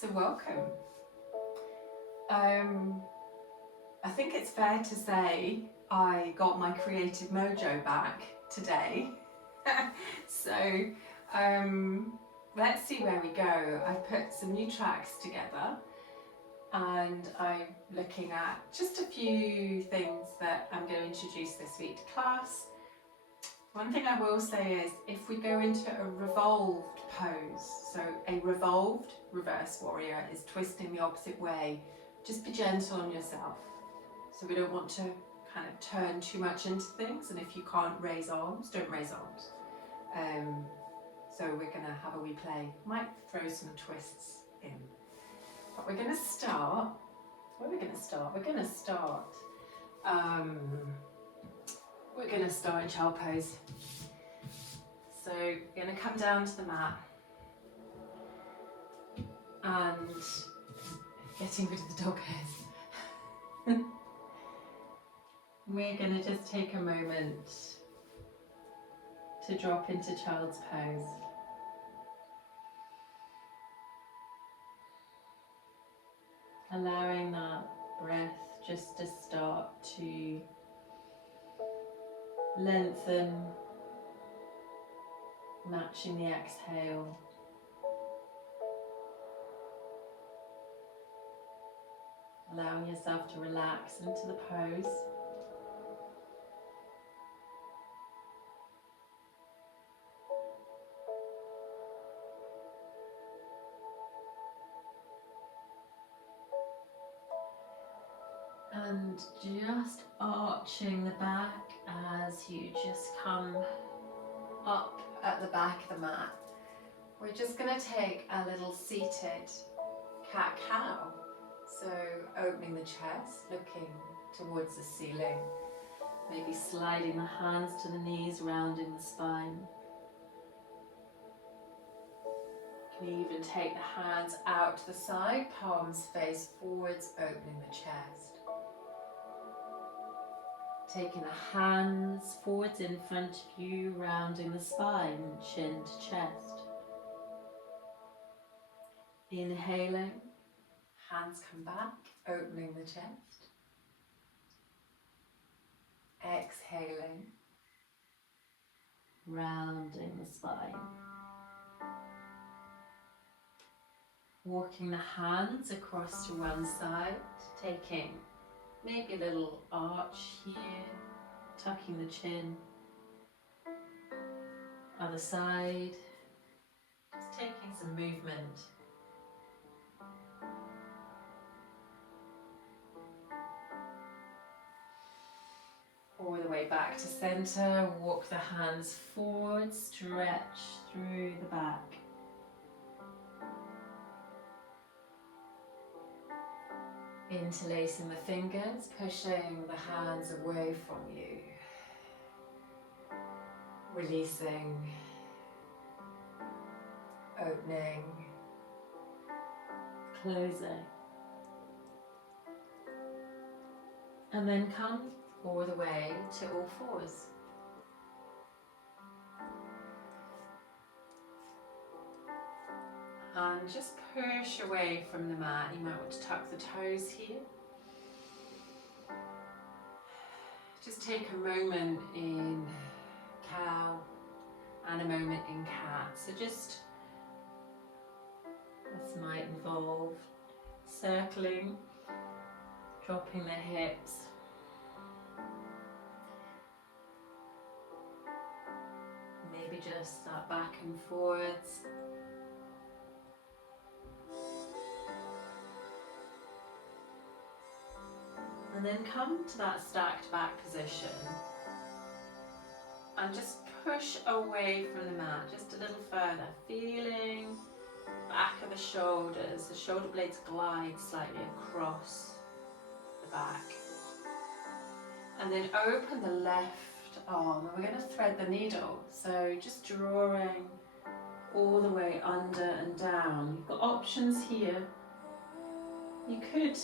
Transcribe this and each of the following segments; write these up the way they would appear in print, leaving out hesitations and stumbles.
So welcome. I think it's fair to say I got my creative mojo back today. So let's see where we go. I've put some new tracks together and I'm looking at just a few things that I'm going to introduce this week to class. One thing I will say is if we go into a revolved pose, so a revolved reverse warrior is twisting the opposite way, just be gentle on yourself. So we don't want to kind of turn too much into things, and if you can't raise arms, don't raise arms. So we're going to have a wee play. Might throw some twists in. But we're going to start, where are we going to start? We're going to start in child pose. So you're going to come down to the mat and getting rid of the dog hairs. We're going to just take a moment to drop into child's pose. Allowing that breath just to start to lengthen, matching the exhale. Allowing yourself to relax into the pose. And just arching the back as you just come up at the back of the mat. We're just going to take a little seated cat-cow. So opening the chest, looking towards the ceiling, maybe sliding the hands to the knees, rounding the spine. You can even take the hands out to the side, palms face forwards, opening the chest. Taking the hands forwards in front of you, rounding the spine, chin to chest. Inhaling, hands come back, opening the chest. Exhaling, rounding the spine. Walking the hands across to one side, taking maybe a little arch here, tucking the chin. Other side, just taking some movement. All the way back to center, walk the hands forward, stretch through the back. Interlacing the fingers, pushing the hands away from you. Releasing, opening, closing. And then come all the way to all fours. And just push away from the mat. You might want to tuck the toes here. Just take a moment in cow and a moment in cat. So just, this might involve circling, dropping the hips. Maybe just that back and forwards. And then come to that stacked back position and just push away from the mat just a little further, feeling back of the shoulders. The shoulder blades glide slightly across the back. And then open the left arm, and we're going to thread the needle. So just drawing all the way under and down. You've got options here. You could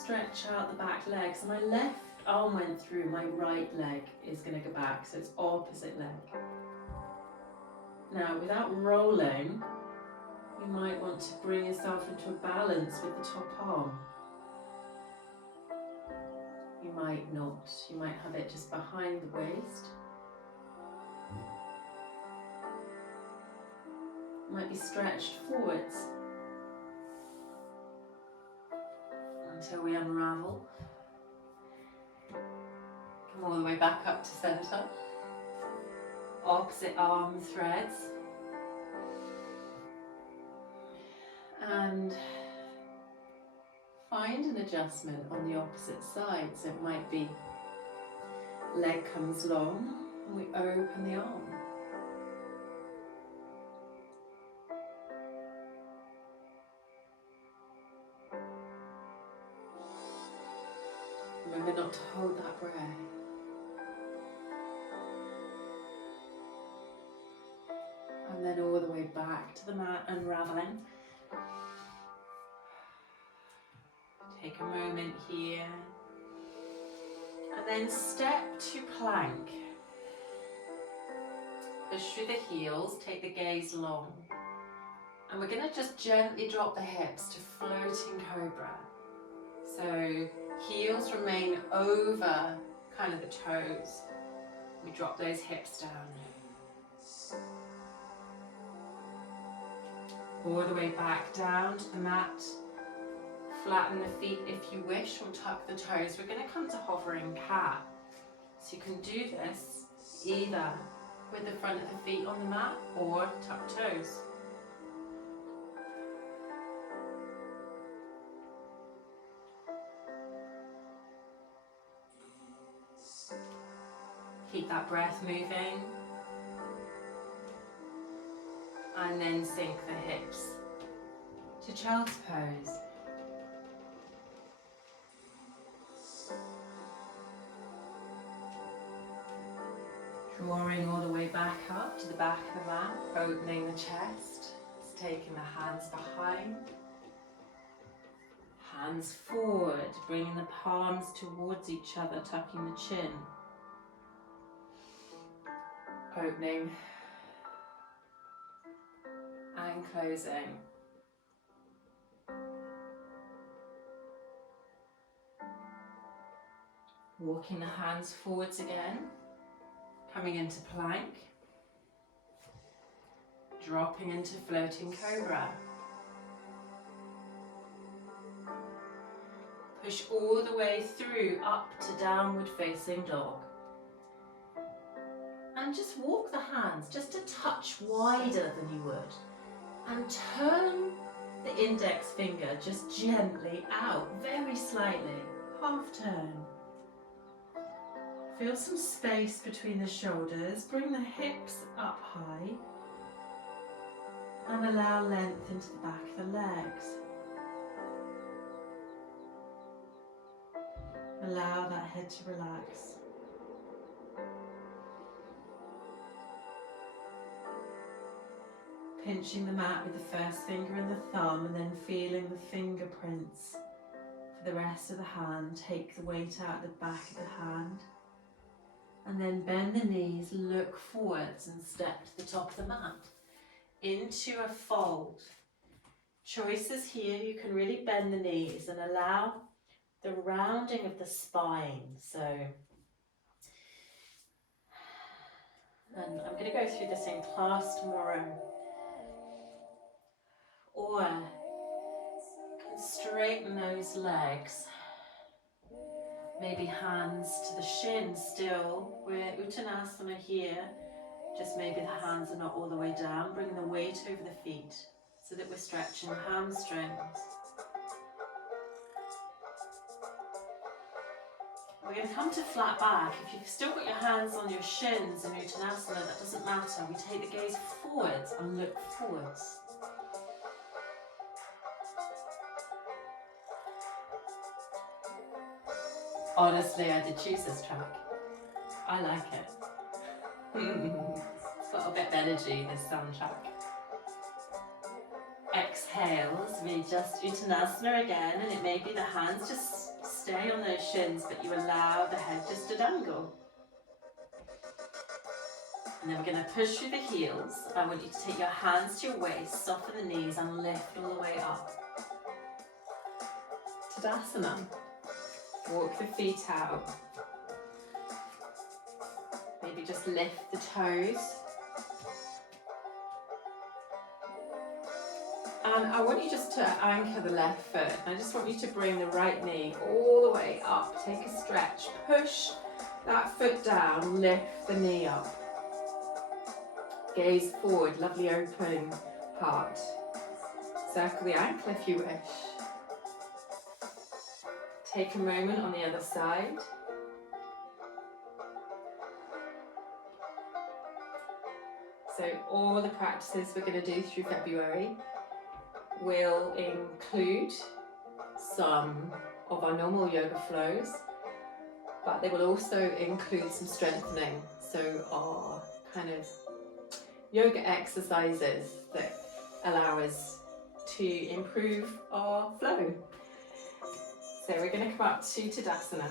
stretch out the back leg. So my left arm went through, my right leg is going to go back, so it's opposite leg. Now without rolling, You might want to bring yourself into a balance with the top arm. You might not. You might have it just behind the waist. It might be stretched forwards until we unravel. Come all the way back up to centre. Opposite arm threads. And find an adjustment on the opposite side. So it might be leg comes long and we open the arm. Remember not to hold that breath. And then all the way back to the mat, unraveling. Take a moment here. And then step to plank. Push through the heels, take the gaze long. And we're going to just gently drop the hips to floating cobra. So heels remain over kind of the toes. We drop those hips down. All the way back down to the mat. Flatten the feet if you wish, or tuck the toes. We're going to come to hovering cat. So you can do this either with the front of the feet on the mat or tuck toes. Keep that breath moving. And then sink the hips to child's pose. Drawing all the way back up to the back of the mat, opening the chest, just taking the hands behind. Hands forward, bringing the palms towards each other, tucking the chin. Opening and closing. Walking the hands forwards again, coming into plank, dropping into floating cobra. Push all the way through up to downward facing dog. And just walk the hands just a touch wider than you would. And turn the index finger just gently out, very slightly, half turn. Feel some space between the shoulders, bring the hips up high and allow length into the back of the legs. Allow that head to relax. Pinching the mat with the first finger and the thumb, and then feeling the fingerprints for the rest of the hand. Take the weight out of the back of the hand. And then bend the knees, look forwards and step to the top of the mat. Into a fold. Choices here, you can really bend the knees and allow the rounding of the spine. So, and I'm going to go through this in class tomorrow. Or you can straighten those legs. Maybe hands to the shins still. We're Uttanasana here. Just maybe the hands are not all the way down. Bring the weight over the feet so that we're stretching the hamstrings. We're going to come to flat back. If you've still got your hands on your shins in Uttanasana, that doesn't matter. We take the gaze forwards and look forwards. Honestly, I did choose this track. I like it. It's got a bit of energy, this soundtrack. Exhales, we just Uttanasana again, and it may be the hands just stay on those shins, but you allow the head just to dangle. And then we're going to push through the heels. I want you to take your hands to your waist, soften the knees and lift all the way up. Tadasana. Walk the feet out. Maybe just lift the toes. And I want you just to anchor the left foot. I just want you to bring the right knee all the way up. Take a stretch. Push that foot down, lift the knee up. Gaze forward, lovely open heart. Circle the ankle if you wish. Take a moment on the other side. So all the practices we're going to do through February will include some of our normal yoga flows, but they will also include some strengthening. So our kind of yoga exercises that allow us to improve our flow. So we're going to come up to Tadasana.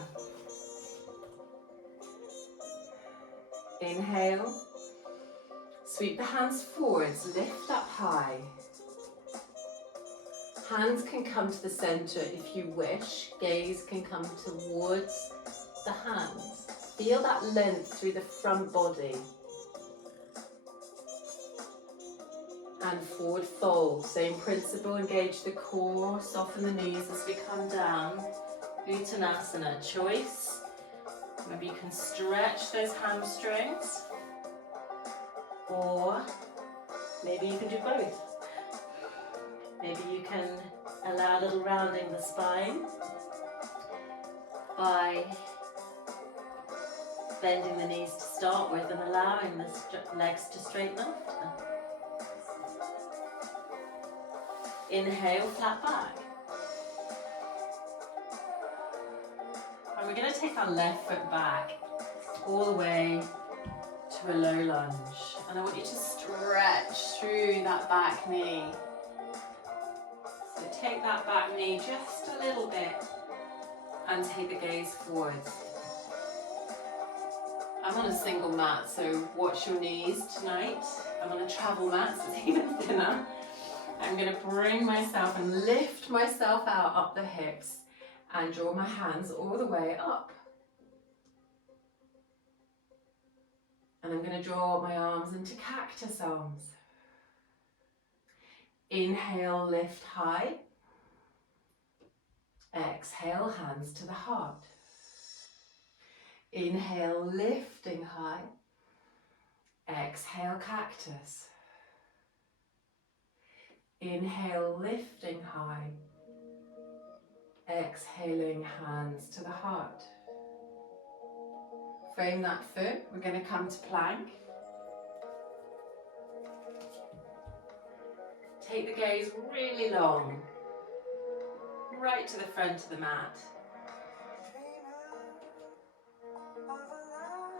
Inhale, sweep the hands forwards, lift up high. Hands can come to the center if you wish. Gaze can come towards the hands. Feel that length through the front body. And forward fold. Same principle, engage the core, soften the knees as we come down. Uttanasana, choice. Maybe you can stretch those hamstrings. Or maybe you can do both. Maybe you can allow a little rounding the spine by bending the knees to start with and allowing the legs to straighten after. Inhale, flat back. And we're going to take our left foot back all the way to a low lunge. And I want you to stretch through that back knee. So take that back knee just a little bit and take the gaze forwards. I'm on a single mat, so watch your knees tonight. I'm on a travel mat, so it's even thinner. I'm going to bring myself and lift myself out up the hips and draw my hands all the way up. And I'm going to draw my arms into cactus arms. Inhale, lift high. Exhale, hands to the heart. Inhale, lifting high. Exhale, cactus. Inhale, lifting high. Exhaling, hands to the heart. Frame that foot. We're going to come to plank. Take the gaze really long, right to the front of the mat.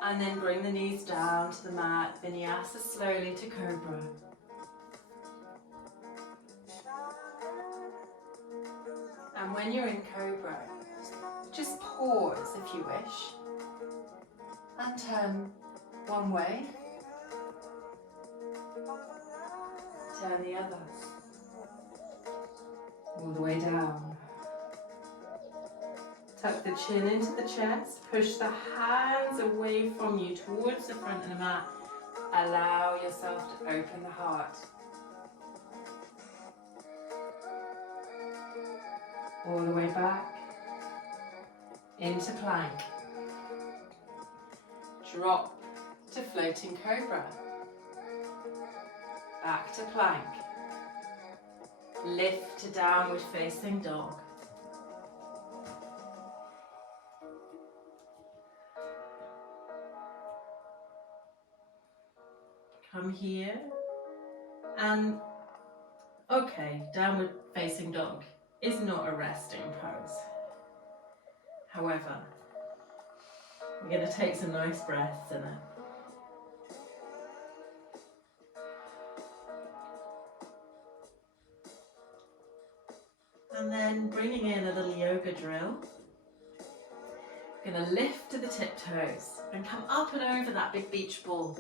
And then bring the knees down to the mat, vinyasa slowly to cobra. And when you're in cobra, just pause if you wish and turn one way, turn the other, all the way down. Tuck the chin into the chest, push the hands away from you towards the front of the mat. Allow yourself to open the heart. All the way back into plank. Drop to floating cobra. Back to plank. Lift to downward facing dog. Come here and okay, downward facing dog is not a resting pose. However, we're going to take some nice breaths in it. And then bringing in a little yoga drill. We're going to lift to the tiptoes and come up and over that big beach ball.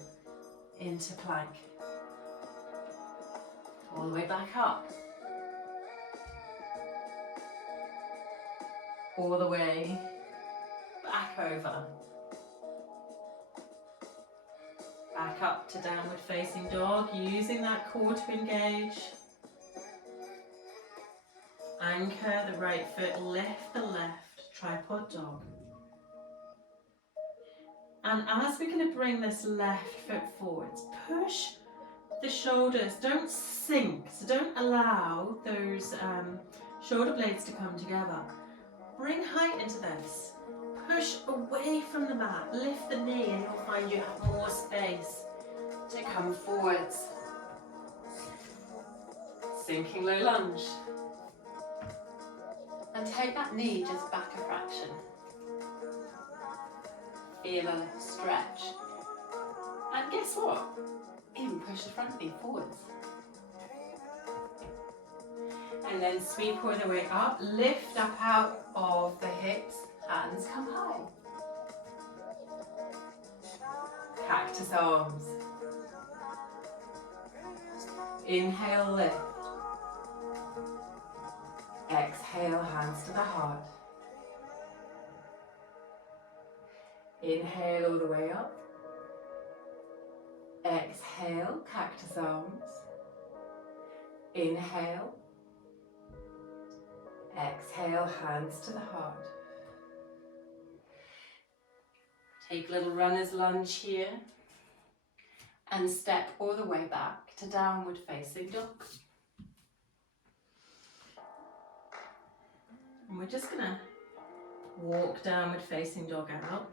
into plank. All the way back up. All the way back over. Back up to downward facing dog, using that core to engage. Anchor the right foot, lift the left, tripod dog. And as we're going to bring this left foot forwards, push the shoulders, don't sink, so don't allow those shoulder blades to come together. Bring height into this. Push away from the mat, lift the knee, and you'll find you have more space to come forwards. Sinking low lunge. And take that knee just back a fraction. Feel a stretch. And guess what? Even push the front knee forwards. And then sweep all the way up, lift up out of the hips, hands come high. Cactus arms. Inhale, lift. Exhale, hands to the heart. Inhale all the way up. Exhale, cactus arms. Inhale. Exhale, hands to the heart. Take a little runner's lunge here. And step all the way back to downward facing dog. And we're just going to walk downward facing dog out.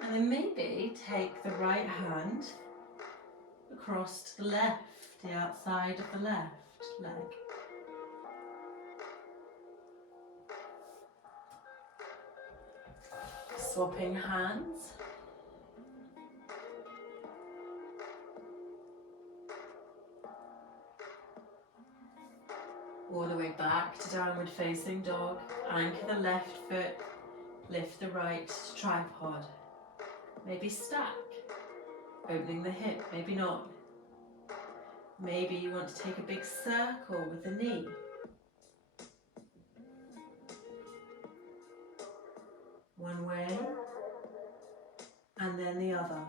And then maybe take the right hand across to the left, the outside of the left leg. Swapping hands. All the way back to downward facing dog. Anchor the left foot, lift the right to tripod. Maybe stack, opening the hip, maybe not. Maybe you want to take a big circle with the knee. One way, and then the other.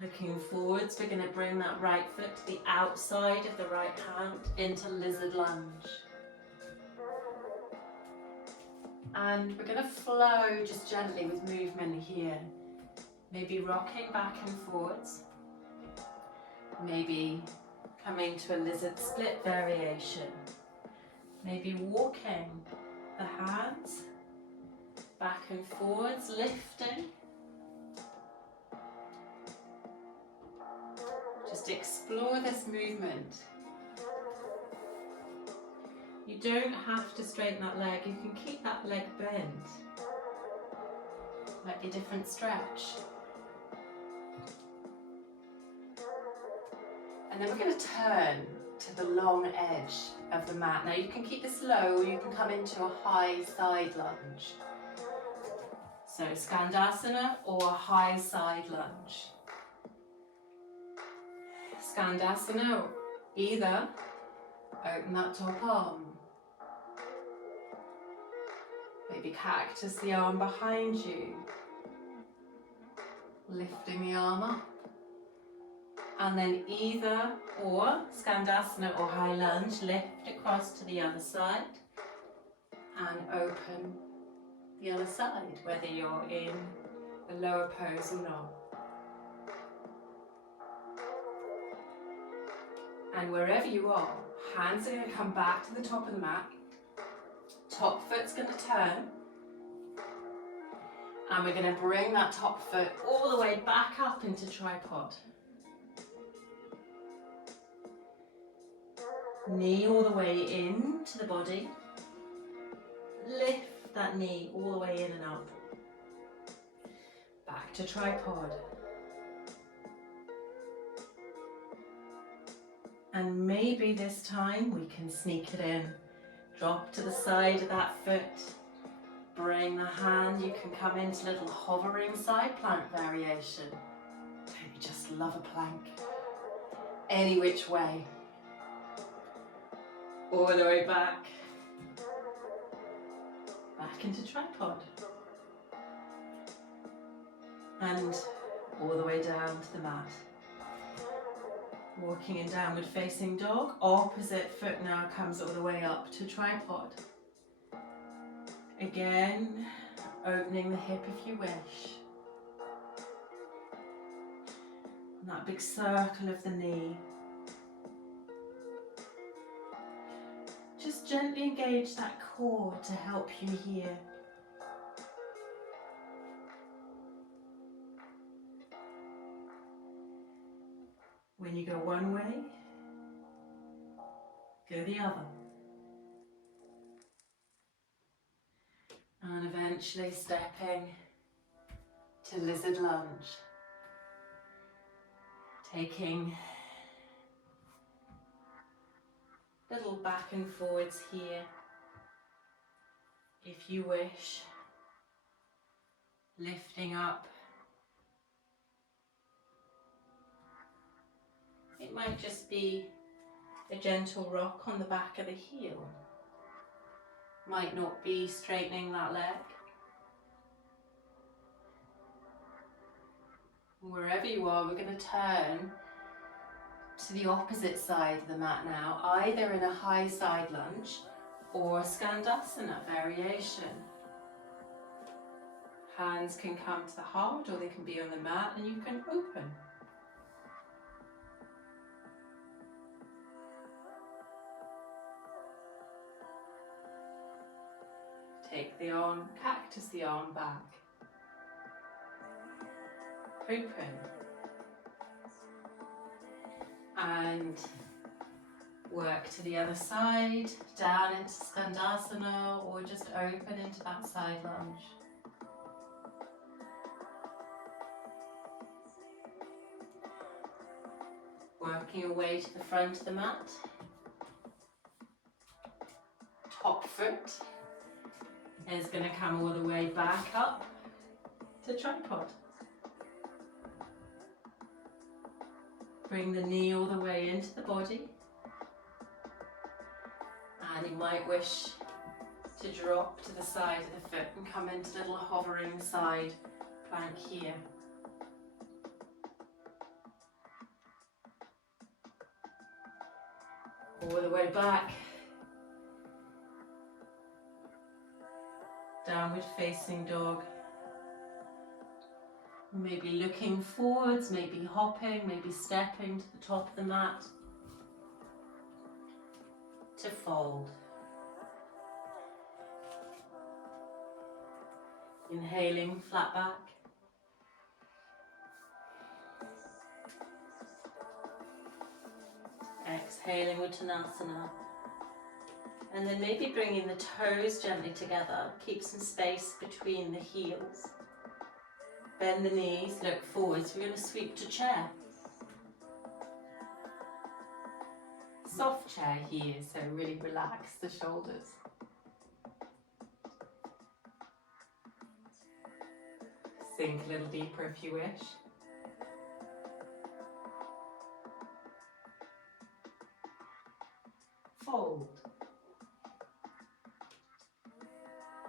Looking forwards, we're going to bring that right foot to the outside of the right hand into lizard lunge. And we're going to flow just gently with movement here. Maybe rocking back and forwards. Maybe coming to a lizard split variation. Maybe walking the hands back and forwards, lifting. Just explore this movement. You don't have to straighten that leg, you can keep that leg bent. Might be a different stretch. And then we're going to turn to the long edge of the mat. Now you can keep this low or you can come into a high side lunge. So Skandasana or a high side lunge. Skandasana, either open that top arm. Maybe cactus the arm behind you. Lifting the arm up. And then either or, Skandasana or high lunge, lift across to the other side. And open the other side, whether you're in a lower pose or not. And wherever you are, hands are going to come back to the top of the mat. Top foot's going to turn. And we're going to bring that top foot all the way back up into tripod. Knee all the way into the body. Lift that knee all the way in and up. Back to tripod. And maybe this time we can sneak it in. Drop to the side of that foot. Bring the hand, you can come into little hovering side plank variation. Don't you just love a plank? Any which way. All the way back. Back into tripod. And all the way down to the mat. Walking in downward facing dog. Opposite foot now comes all the way up to tripod. Again, opening the hip if you wish. And that big circle of the knee. Just gently engage that core to help you here. When you go one way, go the other. And eventually stepping to lizard lunge. Taking little back and forwards here, if you wish. Lifting up. It might just be a gentle rock on the back of the heel. Might not be straightening that leg. Wherever you are, we're going to turn to the opposite side of the mat now, either in a high side lunge or skandasana variation. Hands can come to the heart or they can be on the mat and you can open. Take the arm, cactus the arm back. Open. And work to the other side, down into skandasana or just open into that side lunge. Working your way to the front of the mat. Top foot is going to come all the way back up to tripod. Bring the knee all the way into the body. And you might wish to drop to the side of the foot and come into little hovering side plank here. All the way back. Downward facing dog. Maybe looking forwards, maybe hopping, maybe stepping to the top of the mat. To fold. Inhaling, flat back. Exhaling, Uttanasana. And then maybe bringing the toes gently together. Keep some space between the heels. Bend the knees, look forwards. We're going to sweep to chair. Soft chair here, so really relax the shoulders. Sink a little deeper if you wish. Fold.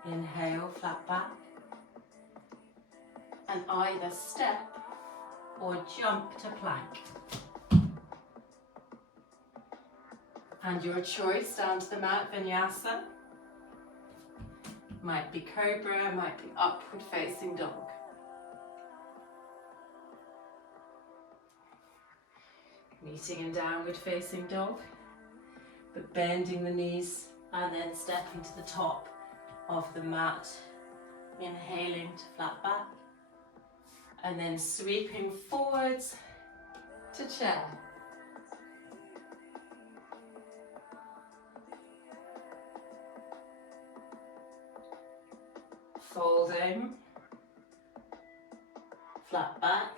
Inhale, flat back. And either step or jump to plank. And your choice down to the mat, vinyasa. Might be cobra, might be upward facing dog. Meeting in downward facing dog, but bending the knees and then stepping to the top of the mat. Inhaling to flat back. And then sweeping forwards to chair. Folding, flat back,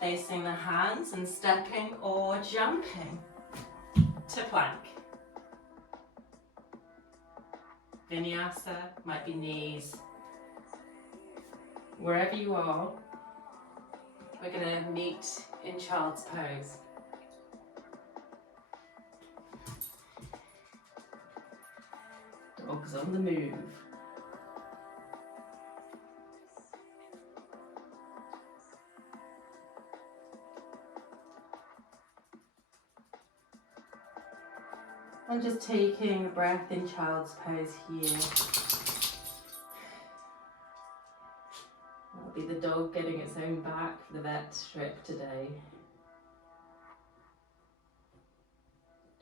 Placing the hands and stepping or jumping to plank. Vinyasa might be knees. Wherever you are, we're going to meet in child's pose. Dog's on the move. And just taking a breath in child's pose here. That'll be the dog getting its own back for the vet trip today.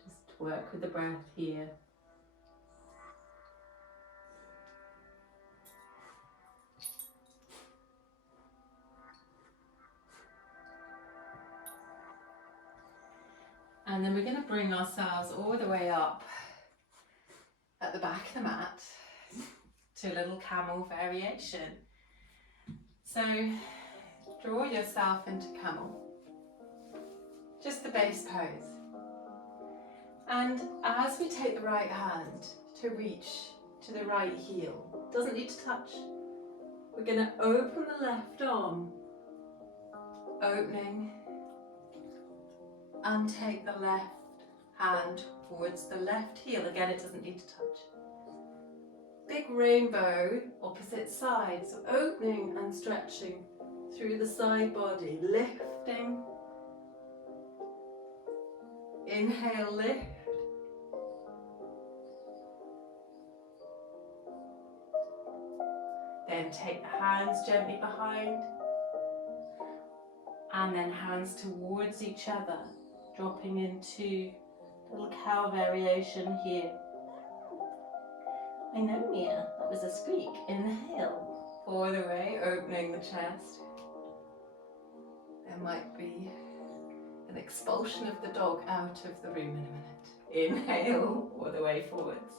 Just work with the breath here. And then we're going to bring ourselves all the way up at the back of the mat to a little camel variation. So draw yourself into camel, just the base pose. And as we take the right hand to reach to the right heel, doesn't need to touch, we're going to open the left arm, opening, and take the left hand towards the left heel. Again, it doesn't need to touch. Big rainbow, opposite sides, so opening and stretching through the side body, lifting. Inhale, lift. Then take the hands gently behind, and then hands towards each other, dropping into little cow variation here. I know, Mia, that was a squeak. Inhale, all the way, opening the chest. There might be an expulsion of the dog out of the room in a minute. Inhale, all the way forwards.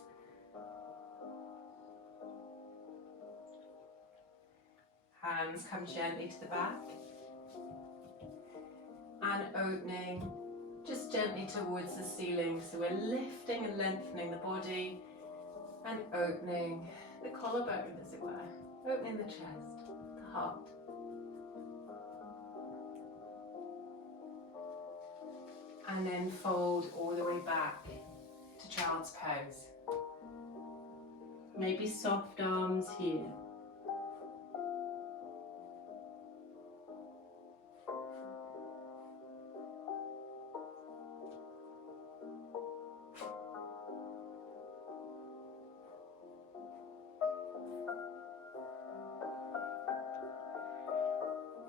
Hands come gently to the back. And opening just gently towards the ceiling. So we're lifting and lengthening the body and opening the collarbone, as it were. Opening the chest, the heart. And then fold all the way back to child's pose. Maybe soft arms here.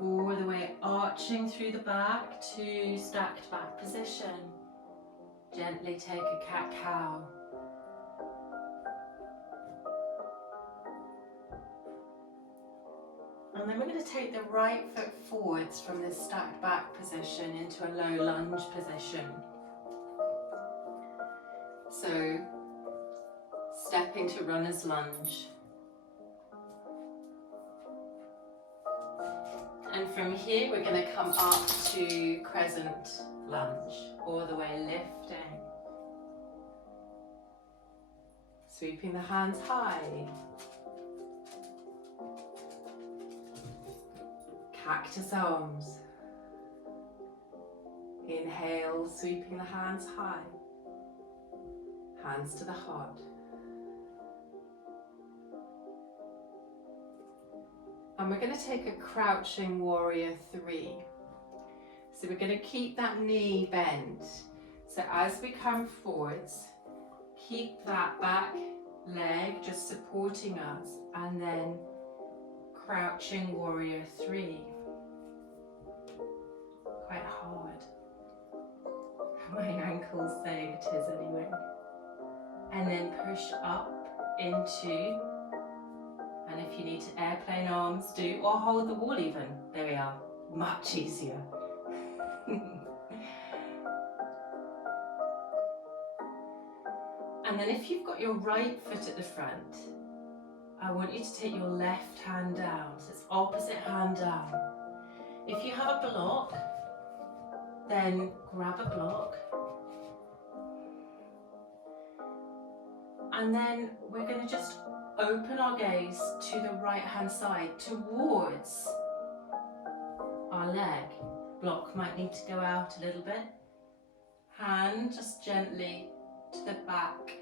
All the way arching through the back to stacked back position. Gently take a cat-cow. And then we're going to take the right foot forwards from this stacked back position into a low lunge position. So, stepping to runner's lunge. And from here we're going to come up to crescent lunge, all the way lifting. Sweeping the hands high. Cactus arms. Inhale, sweeping the hands high. Hands to the heart. And we're going to take a crouching warrior 3. So we're going to keep that knee bent. So as we come forwards, keep that back leg just supporting us, and then crouching warrior 3. Quite hard. My ankles saying it is anyway. And then push up into, and if you need to airplane arms, do, or hold the wall even. There we are, much easier. And then if you've got your right foot at the front, I want you to take your left hand down, so it's opposite hand down. If you have a block, then grab a block. And then we're going to just open our gaze to the right hand side towards our leg. Block might need to go out a little bit. Hand just gently to the back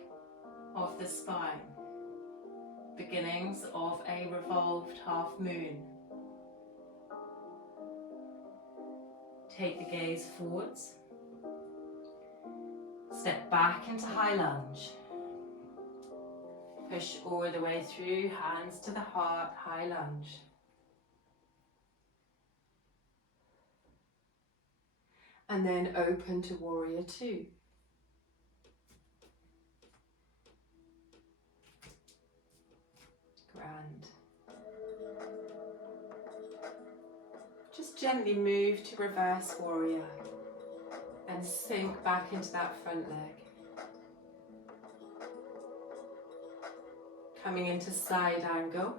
of the spine. Beginnings of a revolved half moon. Take the gaze forwards. Step back into high lunge. Push all the way through, hands to the heart, high lunge. And then open to warrior two. Grand. Just gently move to reverse warrior and sink back into that front leg. Coming into side angle.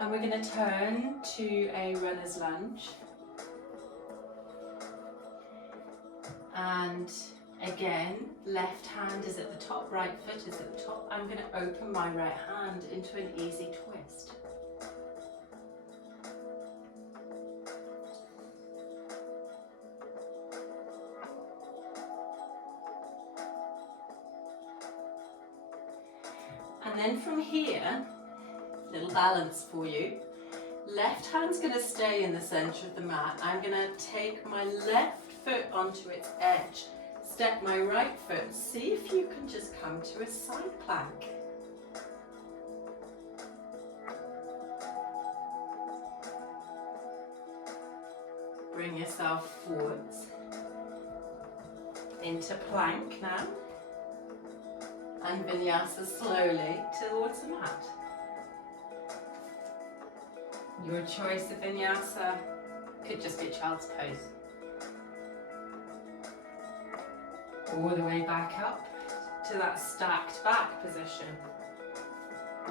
And we're going to turn to a runner's lunge. And again, left hand is at the top, right foot is at the top. I'm going to open my right hand into an easy twist. And then from here, little balance for you. Left hand's going to stay in the center of the mat. I'm going to take my left foot onto its edge. Step my right foot. See if you can just come to a side plank. Bring yourself forwards into plank now. And vinyasa slowly towards the mat. Your choice of vinyasa could just be child's pose. All the way back up to that stacked back position.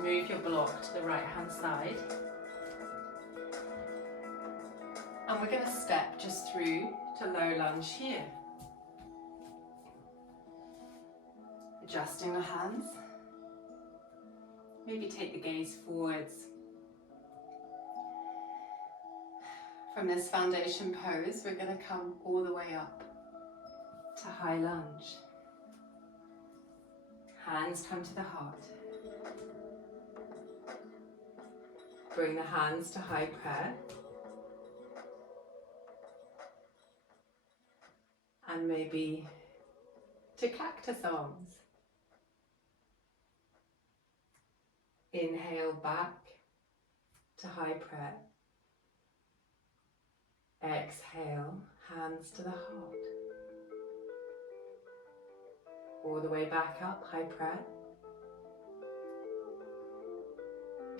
Move your block to the right hand side. And we're going to step just through to low lunge here. Adjusting the hands. Maybe take the gaze forwards. From this foundation pose, we're going to come all the way up to high lunge. Hands come to the heart. Bring the hands to high prayer. And maybe to cactus arms. Inhale back to high prayer. Exhale, hands to the heart. All the way back up, high prayer.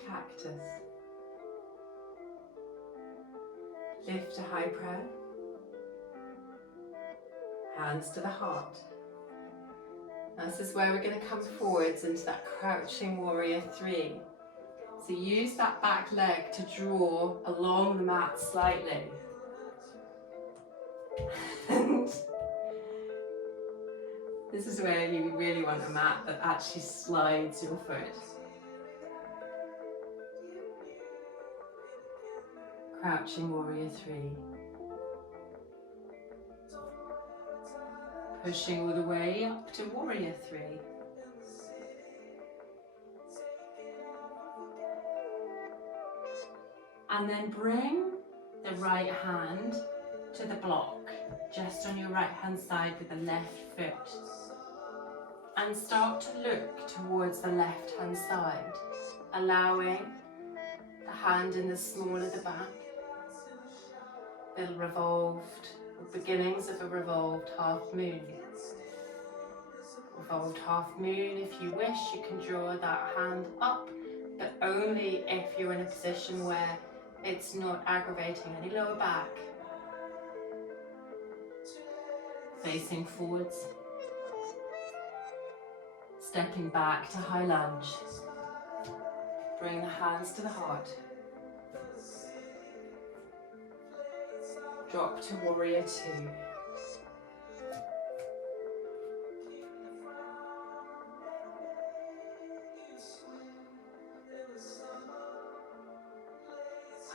Cactus. Lift to high prayer. Hands to the heart. Now this is where we're going to come forwards into that crouching warrior three. So use that back leg to draw along the mat slightly. And this is where you really want a mat that actually slides your foot. Crouching warrior three. Pushing all the way up to warrior three. And then bring the right hand to the block, just on your right hand side with the left foot. And start to look towards the left hand side, allowing the hand in the small of the back. Little revolved, beginnings of a revolved half moon. Revolved half moon, if you wish, you can draw that hand up, but only if you're in a position where it's not aggravating any lower back. Facing forwards. Stepping back to high lunge. Bring the hands to the heart. Drop to warrior two.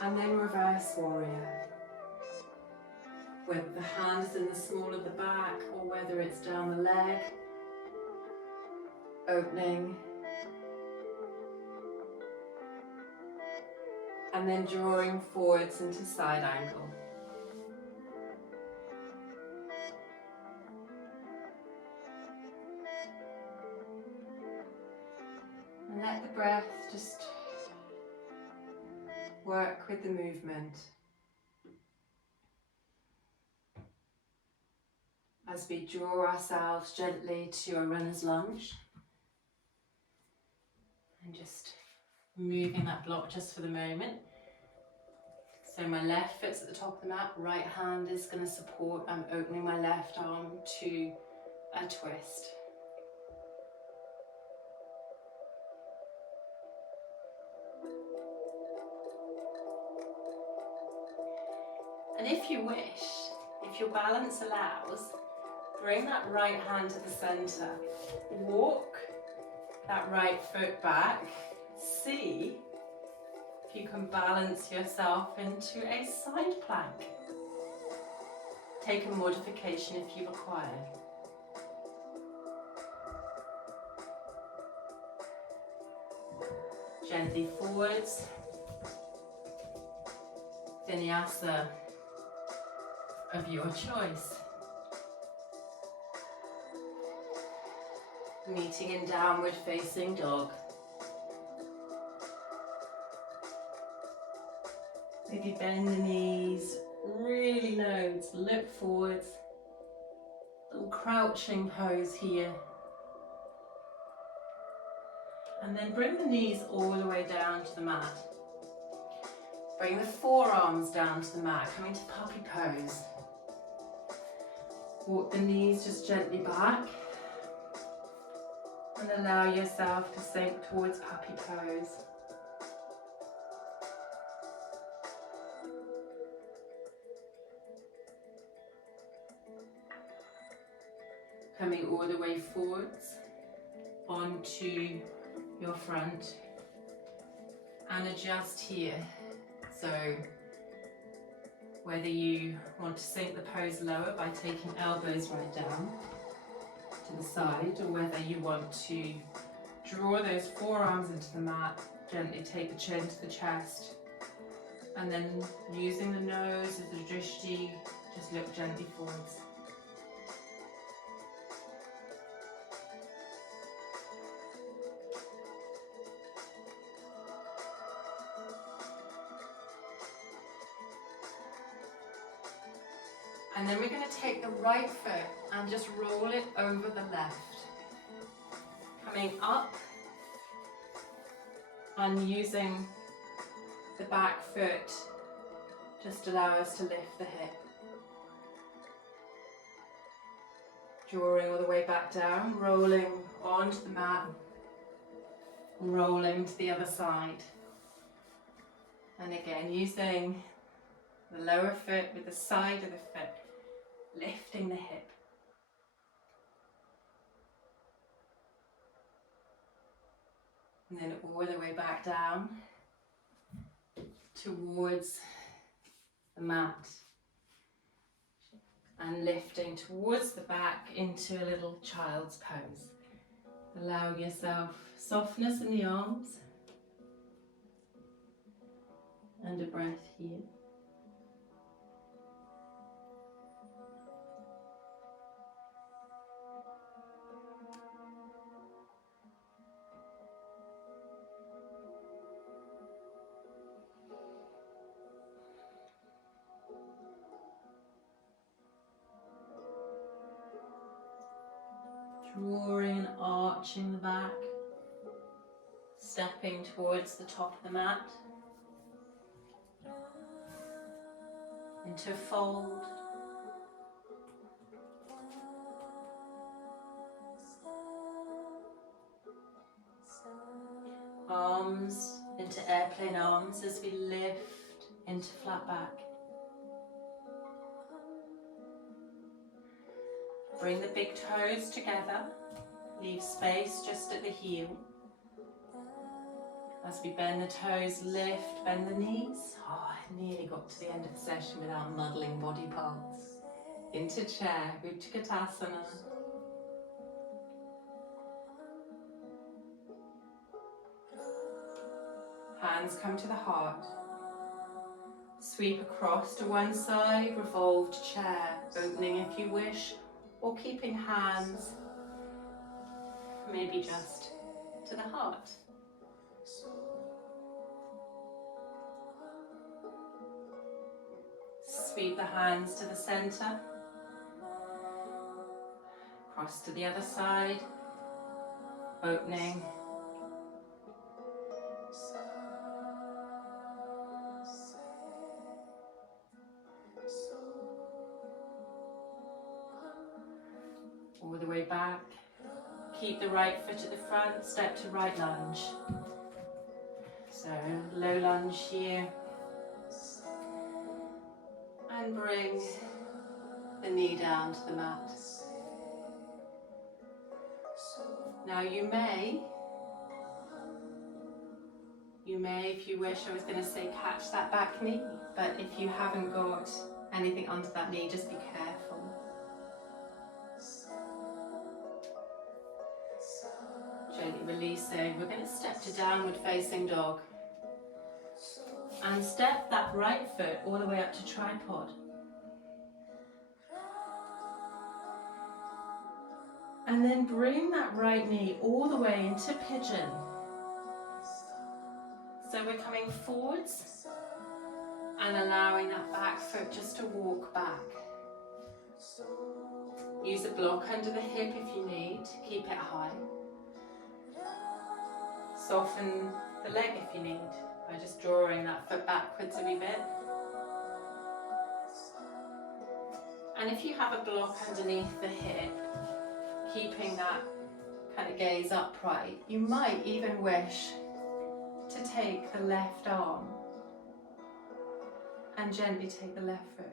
And then reverse warrior. Whether the hand is in the small of the back or whether it's down the leg. Opening. And then drawing forwards into side angle. And let the breath just work with the movement. As we draw ourselves gently to a runner's lunge. And just moving that block just for the moment. So my left foot's at the top of the mat, right hand is going to support. I'm opening my left arm to a twist. And if you wish, if your balance allows, bring that right hand to the center. Walk that right foot back. See if you can balance yourself into a side plank. Take a modification if you require. Gently forwards. Vinyasa of your choice. Meeting in downward facing dog. Maybe bend the knees, really loads, look forwards. Little crouching pose here. And then bring the knees all the way down to the mat. Bring the forearms down to the mat, coming to puppy pose. Walk the knees just gently back. And allow yourself to sink towards puppy pose. Coming all the way forwards onto your front and adjust here. So whether you want to sink the pose lower by taking elbows right down to the side, or whether you want to draw those forearms into the mat, gently take the chin to the chest, and then using the nose as the drishti, just look gently forwards. And then we're going to take the right foot and just roll it over the left. Coming up and using the back foot, just allow us to lift the hip. Drawing all the way back down, rolling onto the mat, rolling to the other side. And again, using the lower foot with the side of the foot, lifting the hip. And then all the way back down towards the mat. And lifting towards the back into a little child's pose. Allow yourself softness in the arms. And a breath here. Drawing and arching the back, stepping towards the top of the mat, into a fold, arms into airplane arms as we lift into flat back. Bring the big toes together, leave space just at the heel. As we bend the toes, lift, bend the knees. Oh, I nearly got to the end of the session without muddling body parts. Into chair, Utkatasana. Hands come to the heart. Sweep across to one side, revolved chair, opening if you wish, or keeping hands maybe just to the heart. Sweep the hands to the center, cross to the other side, opening. All the way back. Keep the right foot at the front, step to right lunge. So low lunge here. And bring the knee down to the mat. Now you may, if you wish, I was going to say catch that back knee, but if you haven't got anything under that knee, just be careful. Gently releasing. We're going to step to downward facing dog. And step that right foot all the way up to tripod. And then bring that right knee all the way into pigeon. So we're coming forwards and allowing that back foot just to walk back. Use a block under the hip if you need, keep it high. Soften the leg if you need, by just drawing that foot backwards a wee bit. And if you have a block underneath the hip, keeping that kind of gaze upright, you might even wish to take the left arm and gently take the left foot.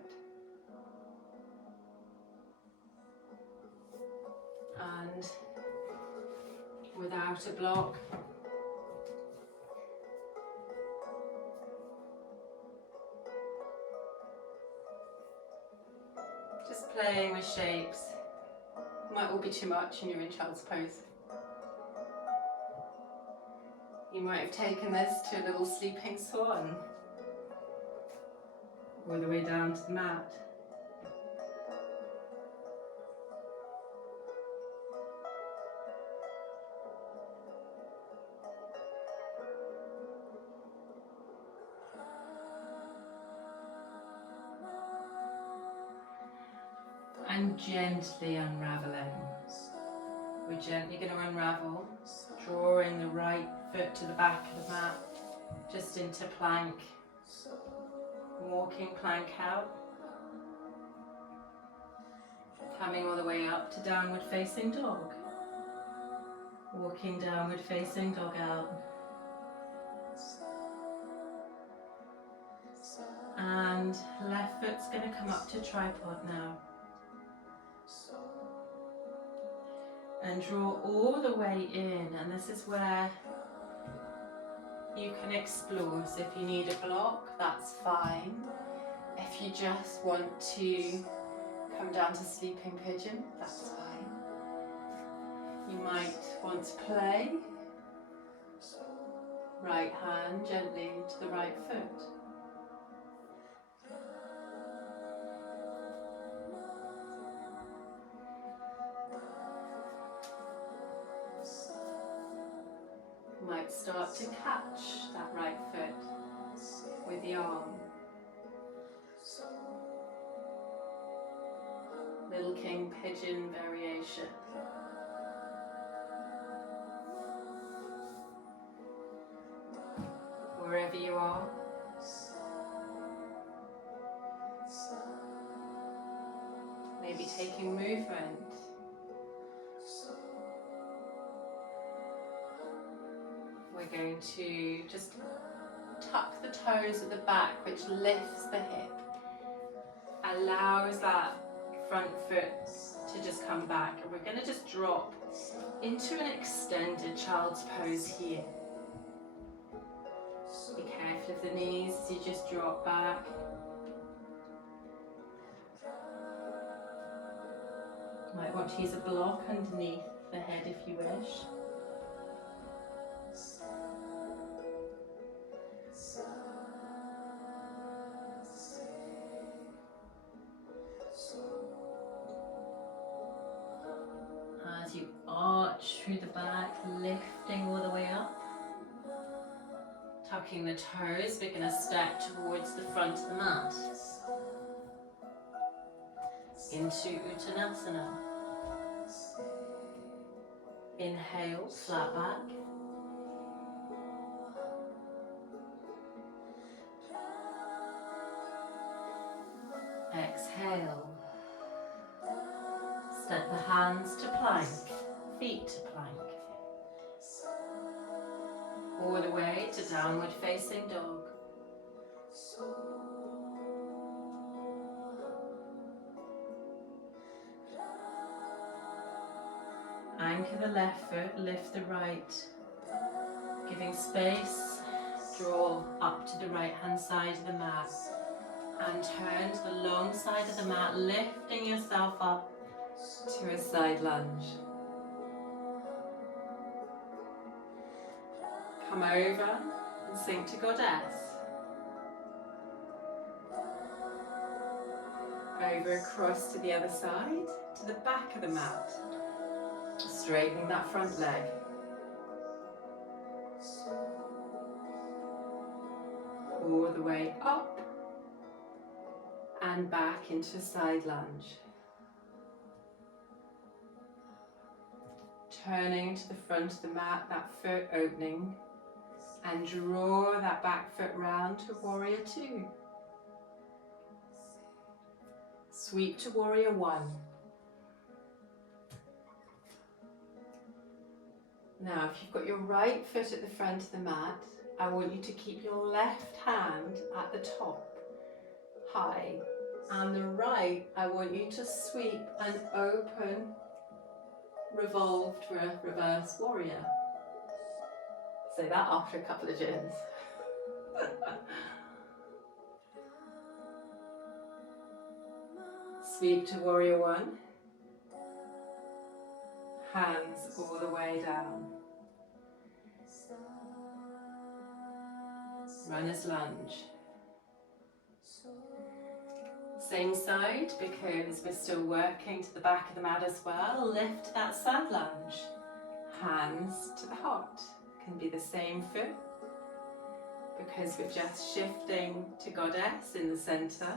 And without a block, just playing with shapes. Might all be too much and you're in child's pose. You might have taken this to a little sleeping swan, all the way down to the mat. And gently unraveling. We're gently going to unravel, drawing the right foot to the back of the mat, just into plank, walking plank out, coming all the way up to downward facing dog, walking downward facing dog out, and left foot's going to come up to tripod now. And draw all the way in, and this is where you can explore. So if you need a block, that's fine. If you just want to come down to sleeping pigeon, that's fine. You might want to play. Right hand gently to the right foot. Might start to catch that right foot with the arm. Little king pigeon variation. Wherever you are. Maybe taking movement. We're going to just tuck the toes at the back, which lifts the hip, allows that front foot to just come back, and we're going to just drop into an extended child's pose here. Be careful of the knees as you just drop back. Might want to use a block underneath the head if you wish. As you arch through the back, lifting all the way up. Tucking the toes, we're going to step towards the front of the mat. Into Uttanasana. Inhale, flat back. Exhale. Step the hands to plank, feet to plank. All the way to downward facing dog. Anchor the left foot, lift the right. Giving space, draw up to the right hand side of the mat. And turn to the long side of the mat, lifting yourself up to a side lunge. Come over and sink to Goddess. Over across to the other side, to the back of the mat. Straightening that front leg. All the way up and back into a side lunge. Turning to the front of the mat, that foot opening, and draw that back foot round to Warrior Two. Sweep to Warrior One. Now, if you've got your right foot at the front of the mat, I want you to keep your left hand at the top, high, and the right, I want you to sweep and open, revolve to a reverse warrior. Say that after a couple of gins. Sweep to Warrior One. Hands all the way down. Runner's lunge. Same side, because we're still working to the back of the mat as well. Lift that side lunge. Hands to the heart. Can be the same foot, because we're just shifting to Goddess in the center.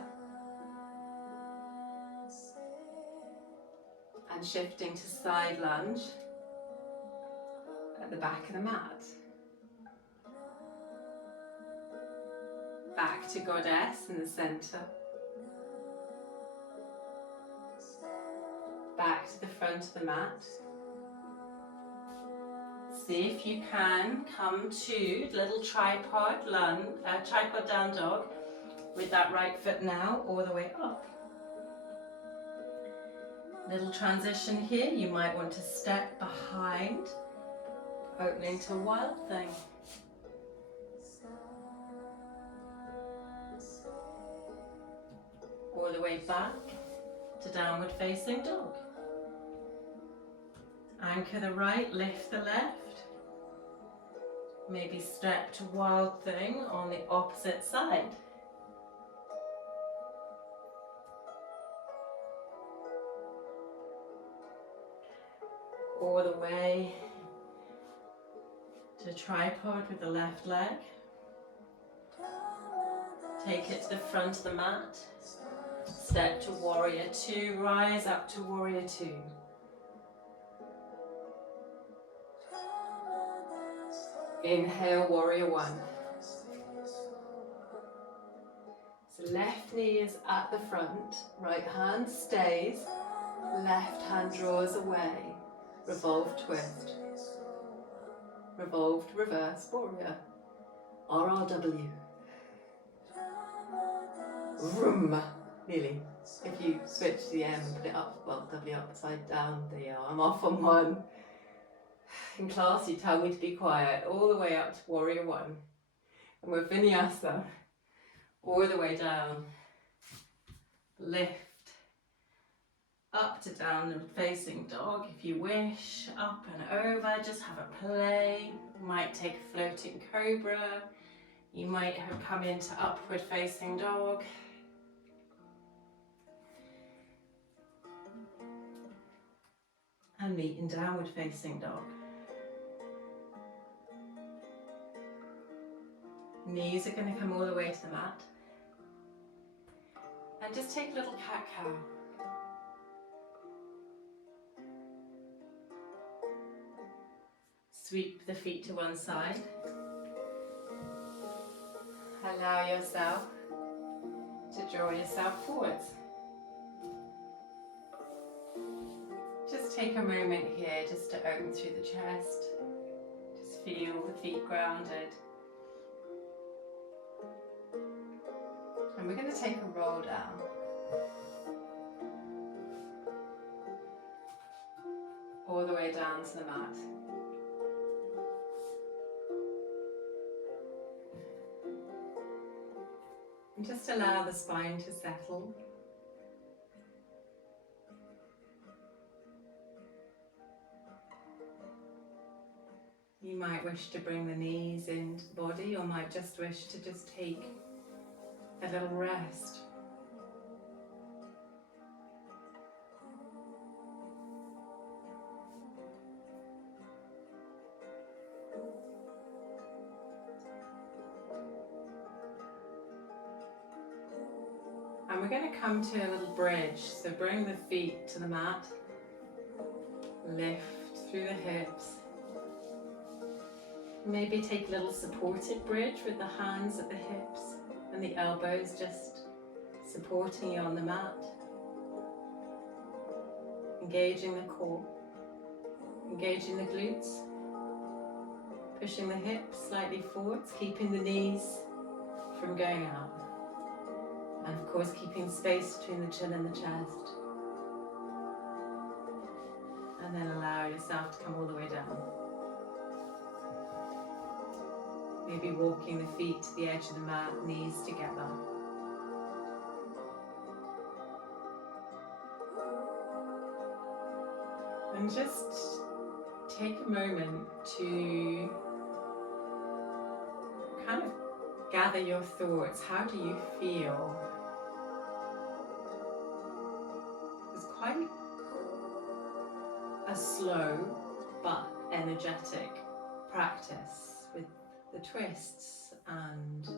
And shifting to side lunge at the back of the mat. Back to Goddess in the center. Back to the front of the mat. See if you can come to little tripod down dog with that right foot now all the way up. Little transition here, you might want to step behind, opening to Wild Thing. All the way back to Downward Facing Dog. Anchor the right, lift the left. Maybe step to Wild Thing on the opposite side. All the way to tripod with the left leg. Take it to the front of the mat. Step to Warrior Two, rise up to Warrior Two. Inhale, Warrior One. So left knee is at the front, right hand stays, left hand draws away. Revolve twist. revolved reverse warrior, RRW. Vroom, nearly. If you switch the M and put it up, well, W upside down, there you are. I'm off on one. In class, you tell me to be quiet all the way up to warrior one. And with vinyasa, all the way down. Lift. Up to downward facing dog if you wish. Up and over, just have a play. You might take a floating cobra. You might have come into upward facing dog. And meet in downward facing dog. Knees are going to come all the way to the mat. And just take a little cat-cow. Sweep the feet to one side. Allow yourself to draw yourself forwards. Just take a moment here just to open through the chest. Just feel the feet grounded. And we're going to take a roll down. All the way down to the mat. And just allow the spine to settle. You might wish to bring the knees into the body, or might just wish to just take a little rest. And we're going to come to a little bridge. So bring the feet to the mat. Lift through the hips. Maybe take a little supported bridge with the hands at the hips and the elbows just supporting you on the mat. Engaging the core. Engaging the glutes. Pushing the hips slightly forwards, keeping the knees from going out. And of course, keeping space between the chin and the chest. And then allow yourself to come all the way down. Maybe walking the feet to the edge of the mat, knees together. And just take a moment to kind of gather your thoughts. How do you feel? It's quite a slow but energetic practice with the twists and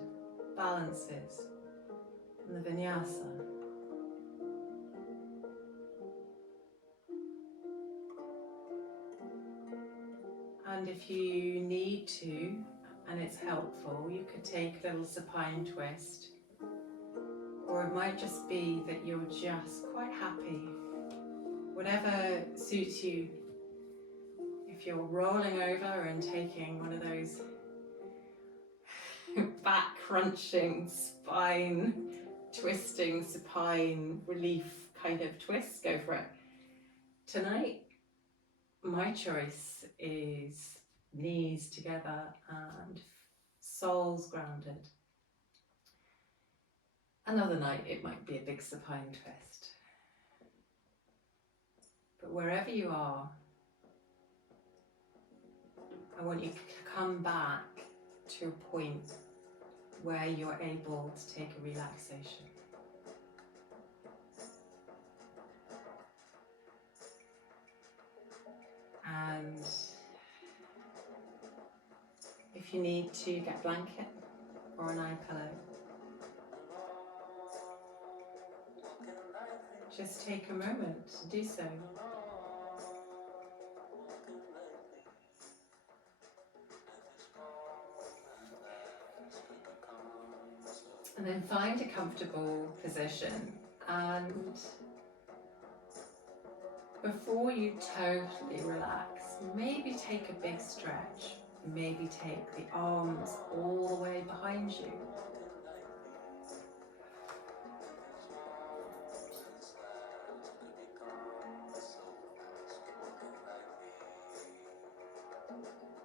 balances and the vinyasa. And if you need to, and it's helpful, you could take a little supine twist, or it might just be that you're just quite happy. Whatever suits you. If you're rolling over and taking one of those back crunching, spine twisting, supine relief kind of twists, go for it. Tonight, my choice is knees together and soles grounded. Another night it might be a big supine twist. But wherever you are, I want you to come back to a point where you're able to take a relaxation. And if you need to get a blanket or an eye pillow, just take a moment to do so. And then find a comfortable position, and before you totally relax, maybe take a big stretch. Maybe take the arms all the way behind you.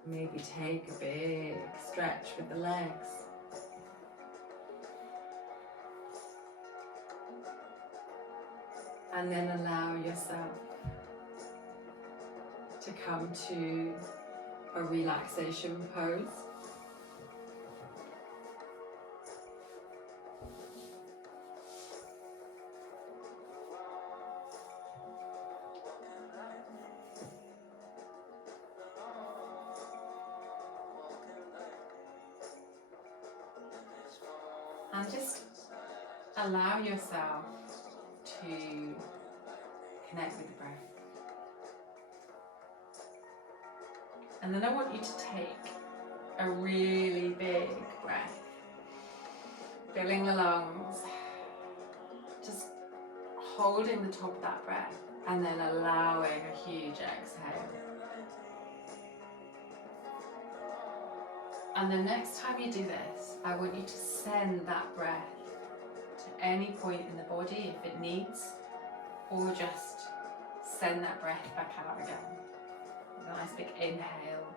Maybe take a big stretch with the legs. And then allow yourself to come to a relaxation pose. And just allow yourself to connect with the breath. And then I want you to take a really big breath, filling the lungs, just holding the top of that breath, and then allowing a huge exhale. And the next time you do this, I want you to send that breath to any point in the body if it needs, or just send that breath back out again. A nice big inhale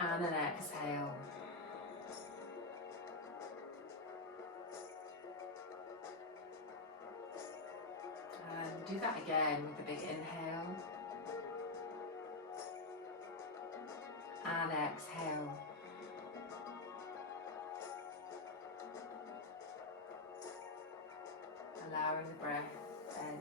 and an exhale. And do that again with a big inhale and exhale. Allowing the breath then